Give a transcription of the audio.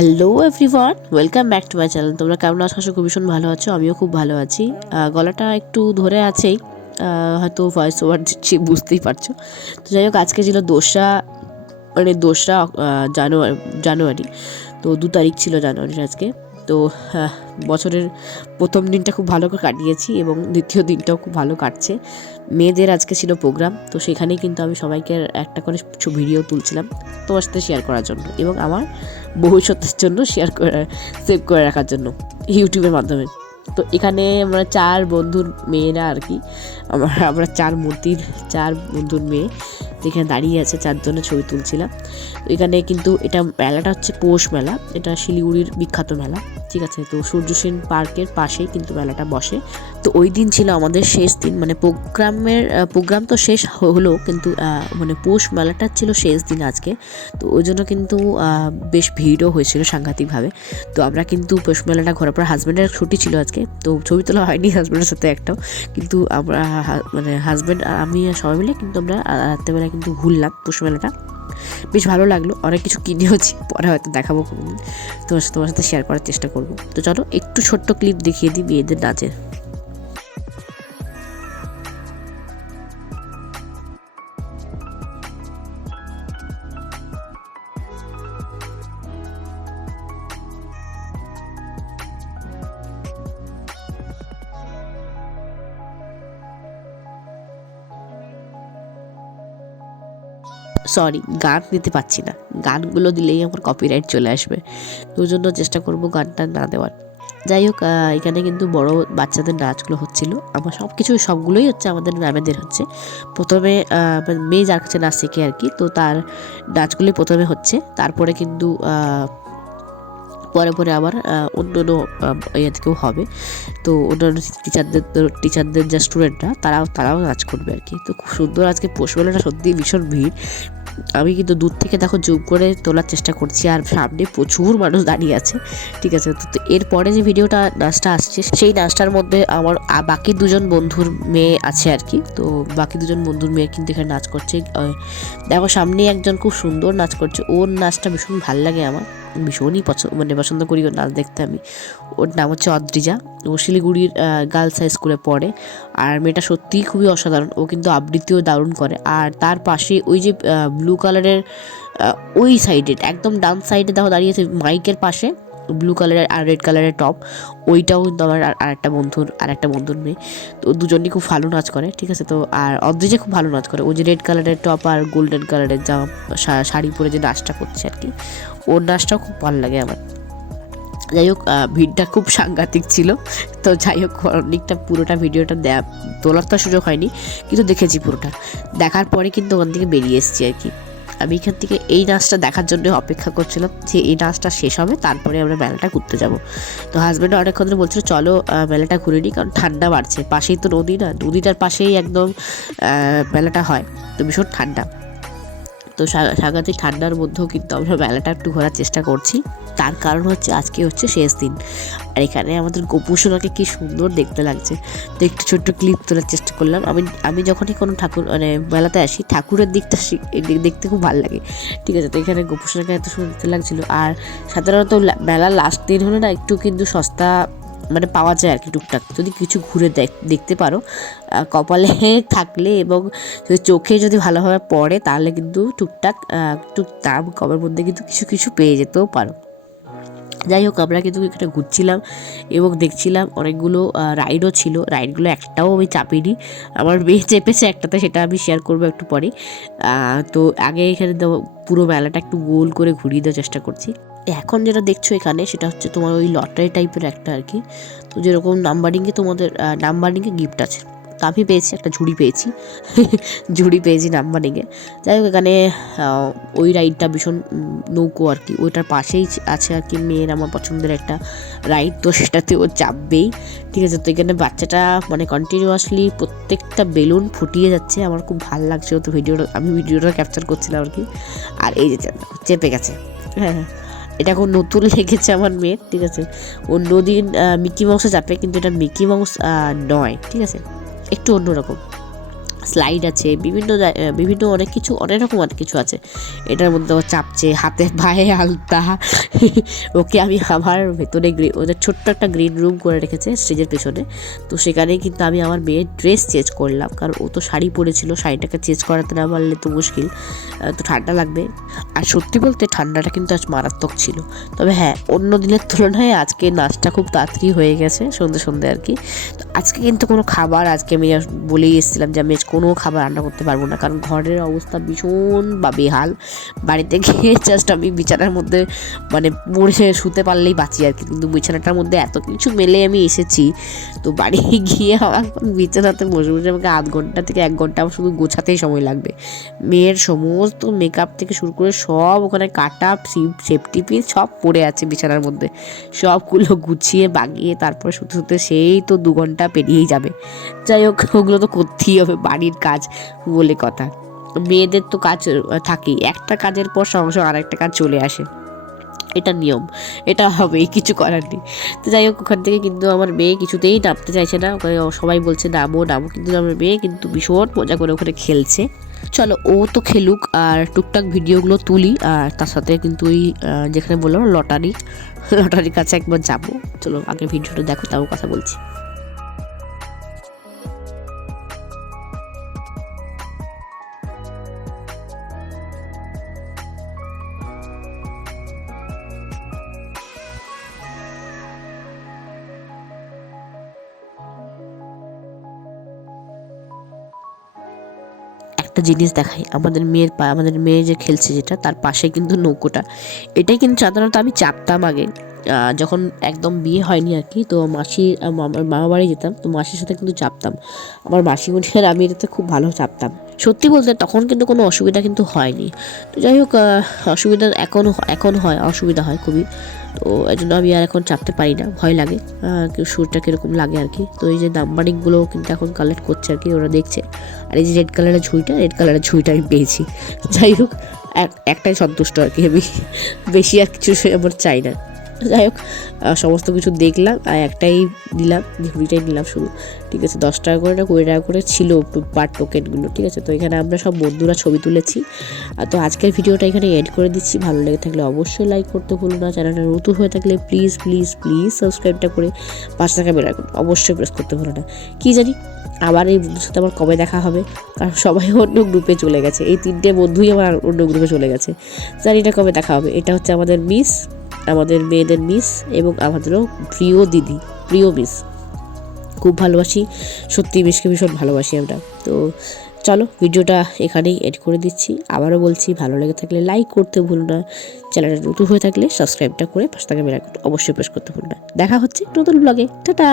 Hello everyone, welcome back to my channel. তোমরা কেমন আছো? আশা করি ভীষণ ভালো আছো। আমিও খুব ভালো আছি। গলাটা একটু ধরে আছেই, হয়তো ভয়েস ওভার দিচ্ছি, বুঝতেই পারছো। তো যাই হোক, আজকে ছিল দোসরা জানুয়ারি। তো 2 তারিখ ছিল জানুয়ারির আজকে। তো বছরের প্রথম দিনটা খুব ভালো করে কাটিয়েছি এবং দ্বিতীয় দিনটাও খুব ভালো কাটছে। মেয়েদের আজকে ছিল প্রোগ্রাম, তো সেখানেই কিন্তু আমি সবাইকে একটা করে ভিডিও তুলছিলাম তোমার সাথে শেয়ার করার জন্য এবং আমার ভবিষ্যতের জন্য সেভ করে রাখার জন্য ইউটিউবের মাধ্যমে। তো এখানে আমরা 4 বন্ধুর মেয়েরা আর কি, আমরা 4 বন্ধুর মেয়ে যেখানে দাঁড়িয়ে আছে, 4 জনের ছবি তুলছিলাম। এখানে কিন্তু এটা মেলাটা হচ্ছে পৌষ মেলা, এটা শিলিগুড়ির বিখ্যাত মেলা, ঠিক আছে। তো সূর্য সেন পার্কের পাশেই কিন্তু মেলাটা বসে। তো ওই দিন ছিল আমাদের শেষ দিন, মানে প্রোগ্রাম তো শেষ হলো, কিন্তু মানে পৌষ মেলাটা ছিল শেষ দিন আজকে। তো ওই জন্য কিন্তু বেশ ভিড়ও হয়েছিল সাংঘাতিকভাবে। তো আমরা কিন্তু পৌষ মেলাটা ঘোরার পর, হাজব্যান্ডের ছুটি ছিল আজকে, তো ছবি তোলা হয়নি হাজব্যান্ডের সাথে একটাও, কিন্তু আমরা মানে হাজব্যান্ড আর আমি সবাই মিলে কিন্তু আমরা রাত্রেবেলা কিন্তু ঘুরলাম পৌষ মেলাটা। বেশ ভালো লাগলো, অনেক কিছু কিনেওছি, পরে হয়তো দেখাবো কোনোদিন, তোমার সাথে শেয়ার করার চেষ্টা করবো। তো চলো একটু ছোট্ট ক্লিপ দেখিয়ে দিই মেয়েদের নাচের। সরি, গান দিতে পারছি না, গানগুলো দিলেই আমার কপিরাইট চলে আসবে, তো ওই জন্য চেষ্টা করবো গানটা না দেওয়ার। যাই হোক, এখানে কিন্তু বড় বাচ্চাদের নাচগুলো হচ্ছিল, আমার সবগুলোই হচ্ছে আমাদের ম্যামেদের হচ্ছে। প্রথমে মেয়ে যার কাছে নাচ শেখে আর কি, তো তার নাচগুলোই প্রথমে হচ্ছে, তারপরে কিন্তু পরে আবার অন্য ইয়ে থেকেও হবে। তো অন্যান্য টিচারদের যা স্টুডেন্টরা তারাও নাচ করবে আর কি। তো খুব সুন্দর আজকে পৌষ মেলাটা, সত্যি ভীষণ ভিড়। আমি কিন্তু দূর থেকে দেখো জুম করে তোলার চেষ্টা করছি, আর সামনে প্রচুর মানুষ দাঁড়িয়ে আছে, ঠিক আছে। তো এরপরে যে নাচটা আসছে, সেই নাচটার মধ্যে আমার বাকি 2জন বন্ধুর মেয়ে আছে আর কি। তো বাকি 2জন বন্ধুর মেয়ে কিন্তু এখানে নাচ করছে। দেখো সামনে একজন খুব সুন্দর নাচ করছে, ওর নাচটা ভীষণ ভালো লাগে, আমার ভীষণই পছন্দ করি ওর নাচ দেখতে আমি। ওর নাম হচ্ছে অদ্রিজা, ও শিলিগুড়ির গার্লস হাই স্কুলে পড়ে। আর মেয়েটা সত্যিই খুবই অসাধারণ, ও কিন্তু আবৃত্তিও দারুণ করে। আর তার পাশে ওই যে ব্লু কালারের ওই সাইডে, একদম ডান সাইডে দেখো দাঁড়িয়েছে মাইকের পাশে, ব্লু কালারের আর রেড কালারের টপ, ওইটাও কিন্তু আমার আর একটা বন্ধুর মেয়ে। তো দুজনই খুব ভালো নাচ করে, ঠিক আছে। তো আর অদ্রিজা খুব ভালো নাচ করে, ওই যে রেড কালারের টপ আর গোল্ডেন কালারের শাড়ি পরে যে নাচটা করছে আর কি, ওর নাচটাও খুব ভালো লাগে আমার। যাই হোক, ভিড়টা খুব সাংঘাতিক ছিল। তো যাই হোক, অনেকটা পুরোটা ভিডিওটা তোলার তো সুযোগ হয়নি, কিন্তু দেখেছি পুরোটা। দেখার পরে কিন্তু ওখান থেকে বেরিয়ে এসেছি আর কি। আমি এখান থেকে এই নাচটা দেখার জন্য অপেক্ষা করছিলাম যে এই নাচটা শেষ হবে, তারপরে আমরা মেলাটা ঘুরতে যাব। তো হাজব্যান্ড অনেকক্ষণ ধরে বলছিল চলো মেলাটা ঘুরে নিই, কারণ ঠান্ডা বাড়ছে, পাশেই তো নদী, না নদীটার পাশেই একদম মেলাটা হয়, তো ভীষণ ঠান্ডা। তো সাংঘাতিক ঠান্ডার মধ্যেও কিন্তু আমরা মেলাটা একটু ঘোরার চেষ্টা করছি, তার কারণ হচ্ছে আজকে হচ্ছে শেষ দিন। আর এখানে আমাদের গোপুসোনাকে কি সুন্দর দেখতে লাগছে। তো একটু ছোট্ট ক্লিপ তোলার চেষ্টা করলাম। আমি যখনই কোনো ঠাকুর মানে মেলাতে আসি, ঠাকুরের দিকটা দেখতে খুব ভালো লাগে, ঠিক আছে। তো এখানে গোপুসোনাকে এত সুন্দর দেখতে লাগছিলো। আর সাধারণত মেলার লাস্ট দিন হলে না একটু কিন্তু সস্তা মানে পাওয়া যায় আর কি, টুকটাক যদি কিছু ঘুরে দেখতে পারো, কপালে থাকলে এবং চোখে যদি ভালোভাবে পড়ে, তাহলে কিন্তু টুকটাক একটু দাম কমের মধ্যে কিন্তু কিছু পেয়ে যেতেও পারো। যাই হোক, আমরা কিন্তু এখানে ঘুরছিলাম এবং দেখছিলাম, অনেকগুলো রাইডও ছিল, রাইডগুলো একটাও আমি চাপিনি, আমার মেয়ে চেপেছে একটাতে, সেটা আমি শেয়ার করবো একটু পরে। তো আগে এখানে পুরো মেলাটা একটু গোল করে ঘুরিয়ে দেওয়ার চেষ্টা করছি। এখন যেটা দেখছো এখানে, সেটা হচ্ছে তোমার ওই লটারি টাইপের একটা আর কি। তো যেরকম নাম্বারিংয়ে গিফট আছে, তো আমি পেয়েছি একটা ঝুড়ি পেয়েছি নাম্বারিংয়ে। যাই হোক, এখানে ওই রাইডটা ভীষণ নৌকো আর কি, ওইটার পাশেই আছে আর কি মেয়ের আমার পছন্দের একটা রাইড, তো সেটাতে ও চাপবেই, ঠিক আছে। তো এখানে বাচ্চাটা মানে কন্টিনিউয়াসলি প্রত্যেকটা বেলুন ফুটিয়ে যাচ্ছে, আমার খুব ভালো লাগছে। তো আমি ভিডিওটা ক্যাপচার করছিলাম আর কি। আর এই যে চেপে গেছে, হ্যাঁ, এটা এখন নতুন লেগেছে আমার মেয়ের, ঠিক আছে। অন্যদিন মিকি মাউসে চাপে, কিন্তু এটা মিকি মাউস নয়, ঠিক আছে, একটু অন্যরকম। স্লাইড আছে, বিভিন্ন অনেক কিছু, অনেক রকম অনেক কিছু আছে। এটার মধ্যে ও চাপছে, হাতে পায়ে আলতা। ওকে আমি আমার ভেতরে ওদের ছোট্ট একটা গ্রিন রুম করে রেখেছে স্টেজের পেছনে, তো সেখানে কিন্তু আমি আমার মেয়ের ড্রেস চেঞ্জ করলাম, কারণ ও তো শাড়ি পরেছিল, শাড়িটাকে চেঞ্জ করাতে না পারলে তো মুশকিল, তো ঠান্ডা লাগবে। আর সত্যি বলতে ঠান্ডাটা কিন্তু আজ মারাত্মক ছিল। তবে হ্যাঁ, অন্য দিনের তুলনায় আজকে নাচটা খুব তাড়াতাড়ি হয়ে গেছে, সন্ধে আর কি। তো আজকে কিন্তু কোনো খাবার, আজকে আমি বলেই এসেছিলাম যে আমি আজ কোনো খাবার রান্না করতে পারবো না, কারণ ঘরের অবস্থা ভীষণ বা বেহাল। বাড়িতে গিয়ে জাস্ট আমি বিছানার মধ্যে মানে পড়ে শুতে পারলেই বাঁচি আর কি, কিন্তু বিছানাটার মধ্যে এত কিছু মেলে আমি এসেছি, তো বাড়ি গিয়ে আমার বিছানাতে বসে বসে আমাকে আধ ঘন্টা থেকে 1 ঘন্টা আমার শুধু গোছাতেই সময় লাগবে। মেয়ের সমস্ত মেকআপ থেকে শুরু করে সব ওখানে কাটা সেফটি পিস সব পড়ে আছে বিছানার মধ্যে, সবগুলো গুছিয়ে বাগিয়ে তারপরে শুতে সেই তো 2 ঘন্টা পেরিয়েই যাবে। যাই হোক, ওগুলো তো করতেই হবে, বাড়ির কাজ বলে কথা। মেয়েদের তো কাজ থাকেই, একটা কাজের পর সঙ্গে আরেকটা কাজ চলে আসে, এটা নিয়ম, এটা হবেই, কিছু করার নেই। তো যাই হোক, ওখান থেকে কিন্তু আমার মেয়ে কিছুতেই নামতে চাইছে না, ওখানে সবাই বলছে নামো, কিন্তু আমার মেয়ে কিন্তু ভীষণ মজা করে ওখানে খেলছে। চলো, ও তো খেলুক, আর টুকটাক ভিডিওগুলো তুলি, আর তার সাথে কিন্তু ওই যেখানে বললাম লটারির কাছে একবার যাবো। চলো আগে ভিডিওটা দেখো, তাও কথা বলছি। একটা জিনিস দেখাই, আমাদের মেয়ে যে খেলছে যেটা, তার পাশে কিন্তু নৌকোটা, এটাই কিন্তু সাধারণত আমি চাপতাম আগে, যখন একদম বিয়ে হয়নি আর কি। তো আমার মামা বাড়ি যেতাম, তো মাসির সাথে কিন্তু চাপতাম, আমার মাসিমণি আর আমি এটাতে খুব ভালো চাপতাম। সত্যি বলতে তখন কিন্তু কোনো অসুবিধা কিন্তু হয়নি। তো যাই হোক, অসুবিধা এখন হয়, অসুবিধা হয় খুবই। তো এই জন্য আমি আর এখন চাপতে পারি না, ভয় লাগে, সুরটা কীরকম লাগে আর কি। তো এই যে নাম্বারিংগুলো কিন্তু এখন কালেক্ট করছে আর কি, ওরা দেখছে। আর এই যে রেড কালারের ঝুঁইটা আমি পেয়েছি। যাই হোক, একটাই সন্তুষ্ট আর কি, আমি বেশি আর কিছু আমার চাই না। যাই হোক, সমস্ত কিছু দেখলাম, আর একটাই নিলাম, ঝুড়িটাই নিলাম শুধু। ঠিক আছে, 10 টাকা করে না 20 টাকা করে ছিল পার টোকেনগুলো। ঠিক আছে, তো এখানে আমরা সব বন্ধুরা ছবি তুলেছি। তো আজকের ভিডিওটা এখানে এড করে দিচ্ছি। ভালো লেগে থাকলে অবশ্যই লাইক করতে ভুলো না, চ্যানেলটা নতুন হয়ে থাকলে প্লিজ সাবস্ক্রাইবটা করে পাশে থাকা বেল আইকন অবশ্যই প্রেস করতে ভুলো না। কী জানি আবার এই বন্ধুর সাথে আমার কবে দেখা হবে, কারণ সবাই অন্য গ্রুপে চলে গেছে, এই 3টে বন্ধুই আমার অন্য গ্রুপে চলে গেছে। জানি না কবে দেখা হবে। এটা হচ্ছে আমাদের মেয়েদের মিস, এবং আমাদেরও প্রিয় মিস। খুব ভালোবাসি, সত্যি মিসকে ভীষণ ভালোবাসি আমরা। তো চলো, ভিডিওটা এখানেই এড করে দিচ্ছি। আবারও বলছি, ভালো লেগে থাকলে লাইক করতে ভুলো না, চ্যানেলটা নতুন হয়ে থাকলে সাবস্ক্রাইবটা করে পাশে থাকা বেল আইকন অবশ্যই প্রেস করতে ভুলো না। দেখা হচ্ছে নতুন ব্লগে, টাটা।